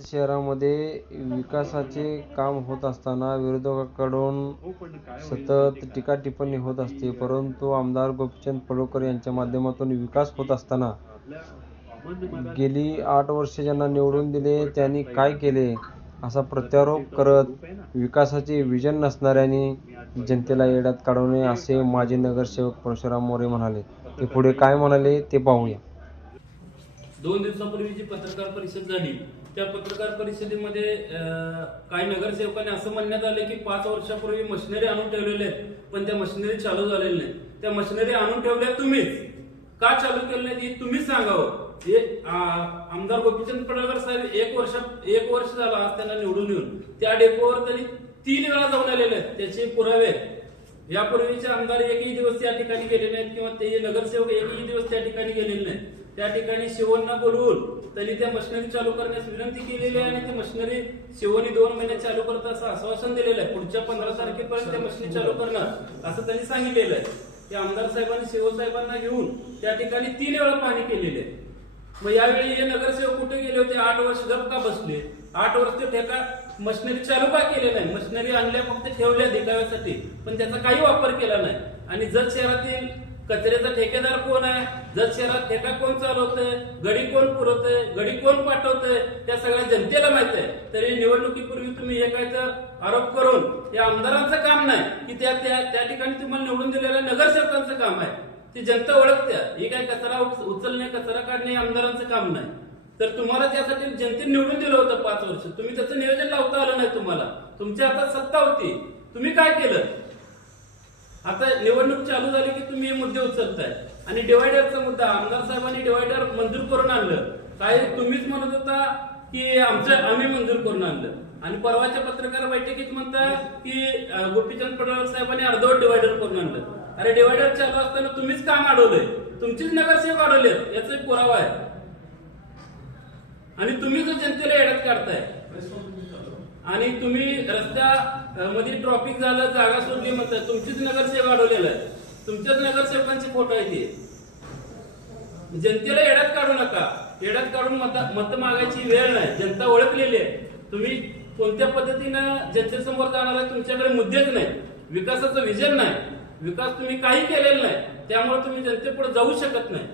शहरामध्ये विकासाचे काम होत असताना विरोधकाकडून सतत टीका टिप्पणी होत असते. परंतु आमदार गोपीचंद पडळकर यांच्या माध्यमातून विकास होत असताना गेली आठ वर्षे ज्यांना निवडून दिले त्यांनी काय केले असा प्रत्यारोप करत विकासाचे विजन नसणाऱ्यांनी जनतेला येड्यात काढवणे असे माजी नगरसेवक परशुराम मोरे म्हणाले. ते पुढे काय म्हणाले ते पाहूया. दोन दिवसापूर्वी जी पत्रकार परिषद झाली त्या पत्रकार परिषदेमध्ये अं, काही नगरसेवकांनी असं म्हणण्यात आलं की पाच वर्षापूर्वी मशिनरी आणून ठेवलेल्या आहेत पण त्या मशिनरी चालू झालेल्या नाहीत. त्या मशिनरी आणून ठेवल्या तुम्हीच. का चालू केलं नाही हे तुम्हीच सांगावं. हे आमदार गोपीचंद पडळकर साहेब एक वर्ष एक वर्ष झालं आज त्यांना निवडून येऊन. त्या डेपोवर त्यांनी तीन वेळा जाऊन आलेले आहेत. त्याचे पुरावे यापूर्वीचे आमदार एकही दिवस त्या ठिकाणी गेले नाहीत किंवा ते नगरसेवक एकही दिवस त्या ठिकाणी गेलेले नाहीत. त्या ठिकाणी शिवणना बोलवून त्यांनी त्या मशिनरी चालू करण्यास विनंती केलेली आहे आणि ती मशिनरी शिवणी दोन महिन्यात चालू करत असं आश्वासन दिलेलं आहे. पुढच्या पंधरा तारखेपर्यंत त्या मशिनरी चालू करणार असं त्यांनी सांगितलेलं आहे. ते आमदार साहेबांनी शिवसाहेबांना घेऊन त्या ठिकाणी तीन वेळा पाणी केलेले आहे. मग यावेळी हे नगरसेवक कुठे गेले होते? आठ वर्ष गप का बसले? आठ वर्ष ते ठेका मशिनरी चालू का केले नाही? मशिनरी आणल्या फक्त ठेवल्या देखाव्यासाठी पण त्याचा काही वापर केला नाही. आणि जत शहरातील कचऱ्याचा ठेकेदार कोण आहे? जत शहरात ठेका कोण चालवतंय? गडी कोण पुरवतंय? गडी कोण पाठवतंय? त्या सगळ्या जनतेला माहीत आहे. तरी निवडणुकीपूर्वी तुम्ही हे काय तर आरोप करून या आमदारांचं काम नाही की त्या त्या ठिकाणी तुम्हाला निवडून दिलेल्या नगरसेवकांचं काम आहे. ती जनता ओळखत्या हे काय कचरा उचलणे कचरा काढणे हे आमदारांचं काम नाही. तर तुम्हाला त्यासाठी जनतेने निवडून दिलं होतं पाच वर्ष. तुम्ही त्याचं नियोजन लावता आलं नाही तुम्हाला. तुमच्या हातात सत्ता होती. तुम्ही काय केलं? आता निवडणूक चालू झाली की तुम्ही हे मुद्दे उचलताय. आणि डिवायडरचा मुद्दा आमदार साहेबांनी डिवायडर मंजूर करून आणलं. काय तुम्हीच म्हणत होता की आमचं आम्ही मंजूर करून आणलं. आणि परवाच्या पत्रकार बैठकीत म्हणता की गोपीचंद पडळकर साहेबांनी अर्धवट डिवायडर करून आणलं. अरे डिवायडर चालू असताना तुम्हीच काम अडवलंय. तुमचीच नगरसेवक अडवले याचा एक पुरावा आहे. आणि तुम्ही जो जनतेला एडत काढताय. आणि तुम्ही रस्त्या मध्ये ट्रॉफिक झालं जागा सोडली म्हणतात तुमचीच नगरसेवक अडवलेलं आहे. तुमच्याच नगरसेवकांचे फोटो आहे ते. जनतेला येड्यात काढू नका. येड्यात काढून मत मत मागायची वेळ नाही. जनता ओळखलेली आहे. तुम्ही कोणत्या पद्धतीनं जनतेसमोर जाणार आहे तुमच्याकडे मुद्देच नाही. विकासाचं विजन नाही. विकास तुम्ही काही केलेला नाही. त्यामुळे तुम्ही जनतेपुढे जाऊ शकत नाही.